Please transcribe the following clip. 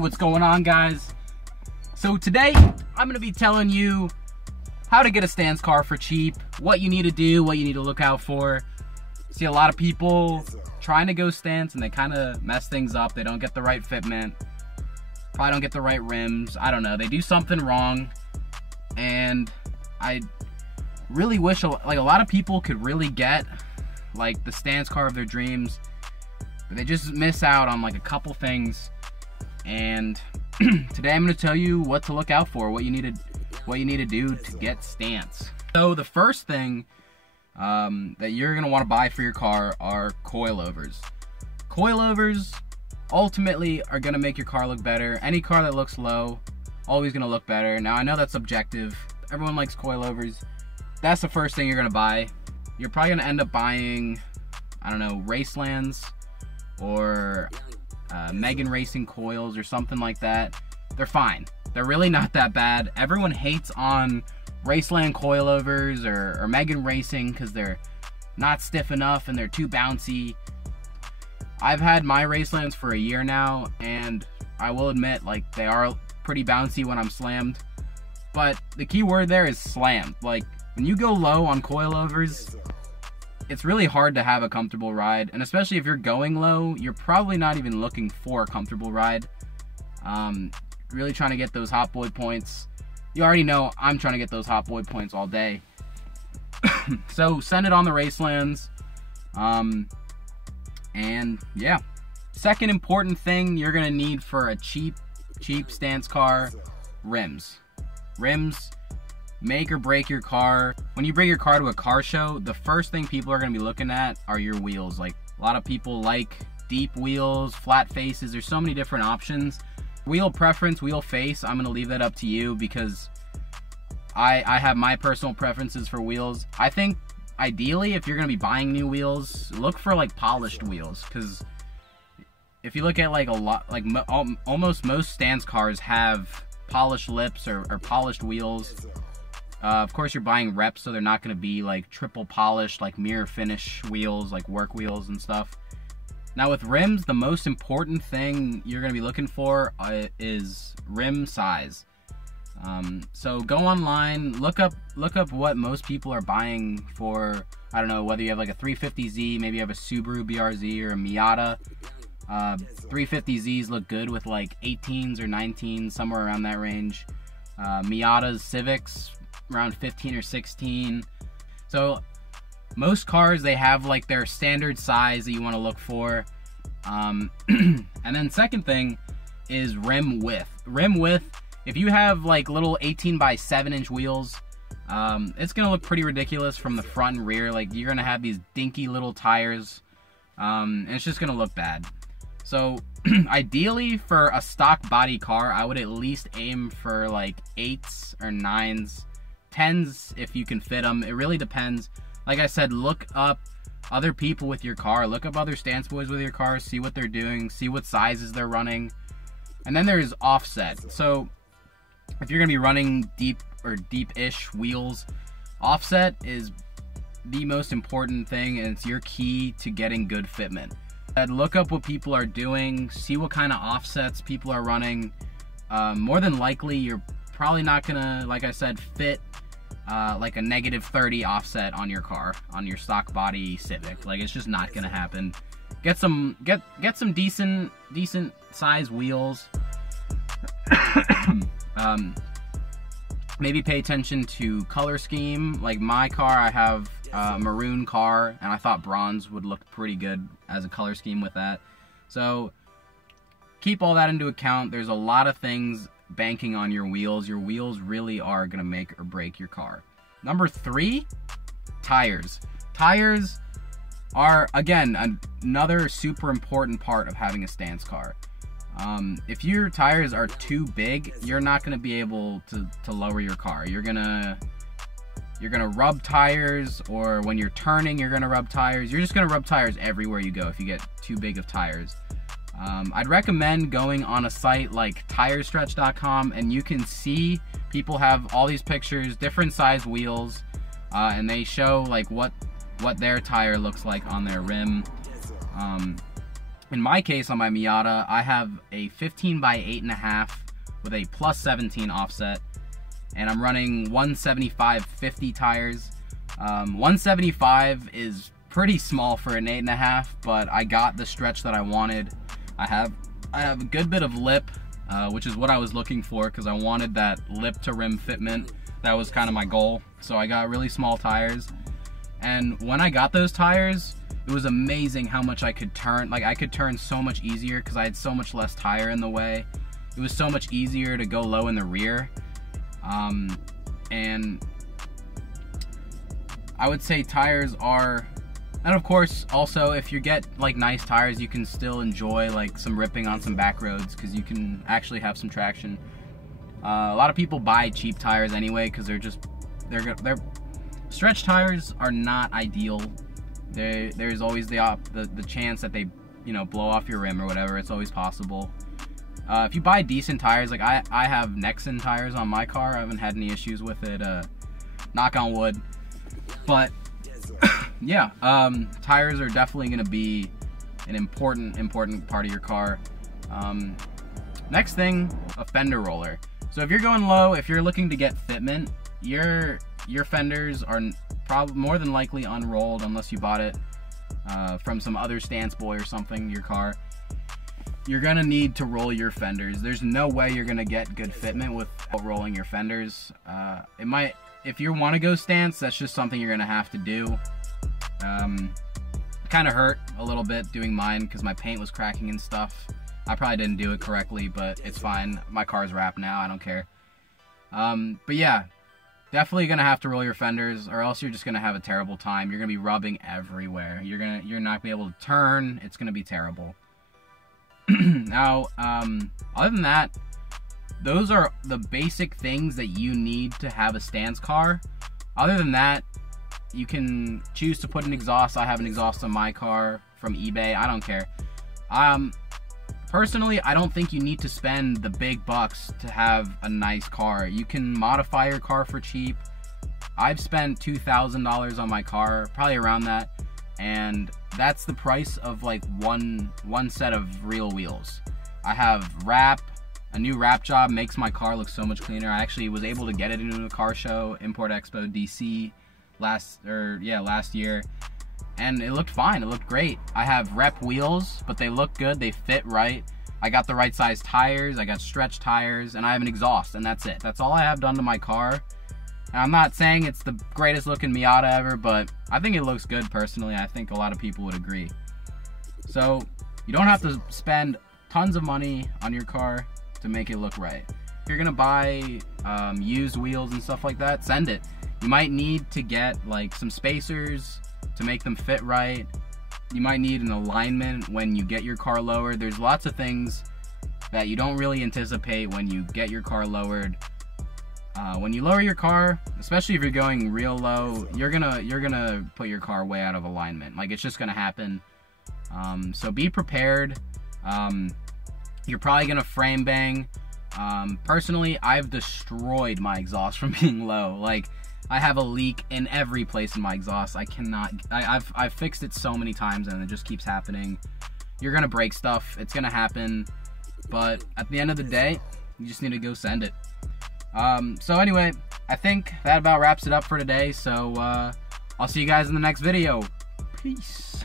what's going on, guys? So today I'm gonna be telling you how to get a stance car for cheap, what you need to do, what you need to look out for. See a lot of people trying to go stance and they kind of mess things up. They don't get the right fitment, probably don't get the right rims. I don't know, they do something wrong, and I really wish like a lot of people could really get like the stance car of their dreams, but they just miss out on like a couple things. And today I'm going to tell you what to look out for, what you need to do to get stance. So the first thing that you're going to want to buy for your car are coilovers. Coilovers ultimately are going to make your car look better. Any car that looks low, always going to look better. Now I know that's subjective. Everyone likes coilovers. That's the first thing you're going to buy. You're probably going to end up buying, I don't know, Racelands or Megan Racing coils or something like that. They're fine. They're really not that bad. Everyone hates on Raceland coilovers or Megan Racing because they're not stiff enough and they're too bouncy. I've had my Racelands for a year now, and I will admit, like, they are pretty bouncy when I'm slammed. But the key word there is slammed. Like, when you go low on coilovers, it's really hard to have a comfortable ride, and especially if you're going low, you're probably not even looking for a comfortable ride. Really trying to get those hot boy points. You already know I'm trying to get those hot boy points all day. So send it on the Racelands. And yeah. Second important thing you're gonna need for a cheap stance car: rims. Rims make or break your car. When you bring your car to a car show, the first thing people are going to be looking at are your wheels. Like, a lot of people like deep wheels, flat faces. There's so many different options. Wheel preference, wheel face, I'm going to leave that up to you because I have my personal preferences for wheels. I think ideally, if you're going to be buying new wheels, look for like polished wheels, because if you look at like almost most stance cars have polished lips or polished wheels. Of course, you're buying reps, so they're not going to be like triple polished, like mirror finish wheels, like work wheels and stuff. Now with rims, the most important thing you're going to be looking for is rim size. So go online, look up what most people are buying for. I don't know, whether you have like a 350Z, maybe you have a Subaru BRZ or a Miata. 350Zs look good with like 18s or 19s, somewhere around that range. Miatas, Civics, around 15 or 16. So most cars, they have like their standard size that you want to look for. And then second thing is rim width. Rim width, if you have like little 18 by 7 inch wheels, it's gonna look pretty ridiculous from the front and rear. Like, you're gonna have these dinky little tires, and it's just gonna look bad. So ideally for a stock body car, I would at least aim for like 8s or 9s, 10s if you can fit them. It really depends. Like I said, look up other people with your car, look up other stance boys with your car, see what they're doing, see what sizes they're running. And then there's offset. So if you're gonna be running deep or deep-ish wheels, offset is the most important thing, and it's your key to getting good fitment. Look up what people are doing, see what kind of offsets people are running. More than likely, you're probably not gonna, like I said, fit like a -30 offset on your car, on your stock body Civic. Like, it's just not gonna happen. Get some decent size wheels. Maybe pay attention to color scheme. Like my car, I have a maroon car, and I thought bronze would look pretty good as a color scheme with that. So keep all that into account. There's a lot of things banking on your wheels. Your wheels really are gonna make or break your car. Number 3, tires. Tires are, again, another super important part of having a stance car. If your tires are too big, you're not gonna be able to lower your car. You're gonna rub tires, or when you're turning, you're gonna rub tires. You're just gonna rub tires everywhere you go if you get too big of tires. I'd recommend going on a site like TireStretch.com, and you can see people have all these pictures, different size wheels, and they show like what their tire looks like on their rim. In my case, on my Miata, I have a 15 by 8.5 with a plus 17 offset, and I'm running 175/50 tires. 175 is pretty small for an 8.5, but I got the stretch that I wanted. I have a good bit of lip, which is what I was looking for, because I wanted that lip to rim fitment. That was kind of my goal. So I got really small tires, and when I got those tires, it was amazing how much I could turn. Like, I could turn so much easier because I had so much less tire in the way. It was so much easier to go low in the rear. And I would say tires are, and of course, also, if you get like nice tires, you can still enjoy like some ripping on some back roads, because you can actually have some traction. A lot of people buy cheap tires anyway, because they're stretch tires are not ideal. There's always the chance that they, you know, blow off your rim or whatever. It's always possible. If you buy decent tires, like I have Nexen tires on my car. I haven't had any issues with it, knock on wood. But yeah, tires are definitely going to be an important part of your car. Next thing, a fender roller. So if you're going low, if you're looking to get fitment, your fenders are probably more than likely unrolled, unless you bought it from some other stance boy or something, your car. You're gonna need to roll your fenders. There's no way you're gonna get good fitment without rolling your fenders. If you want to go stance, that's just something you're gonna have to do. Kind of hurt a little bit doing mine because my paint was cracking and stuff. I probably didn't do it correctly, but it's fine. My car's wrapped now, I don't care. But yeah, definitely gonna have to roll your fenders, or else you're just gonna have a terrible time. You're gonna be rubbing everywhere. You're not gonna be able to turn. It's gonna be terrible. Now, other than that, those are the basic things that you need to have a stance car. Other than that, you can choose to put an exhaust. I have an exhaust on my car from eBay. I don't care. Personally, I don't think you need to spend the big bucks to have a nice car. You can modify your car for cheap. I've spent $2,000 on my car, probably around that, and that's the price of like one set of real wheels. I have wrap. A new wrap job makes my car look so much cleaner. I actually was able to get it into a car show, Import Expo DC, last year, and it looked fine. It looked great. I have rep wheels, but they look good. They fit right. I got the right size tires. I got stretch tires, and I have an exhaust, and that's it. That's all I have done to my car. And I'm not saying it's the greatest looking Miata ever, but I think it looks good personally. I think a lot of people would agree. So you don't have to spend tons of money on your car to make it look right. If you're gonna buy used wheels and stuff like that, send it. You might need to get like some spacers to make them fit right. You might need an alignment when you get your car lowered. There's lots of things that you don't really anticipate when you get your car lowered. When you lower your car, especially if you're going real low, you're gonna put your car way out of alignment. Like, it's just gonna happen. So be prepared. You're probably gonna frame bang. Personally, I've destroyed my exhaust from being low. Like, I have a leak in every place in my exhaust. I've fixed it so many times, and it just keeps happening. You're gonna break stuff. It's gonna happen. But at the end of the day, you just need to go send it. So anyway, I think that about wraps it up for today. So I'll see you guys in the next video. Peace.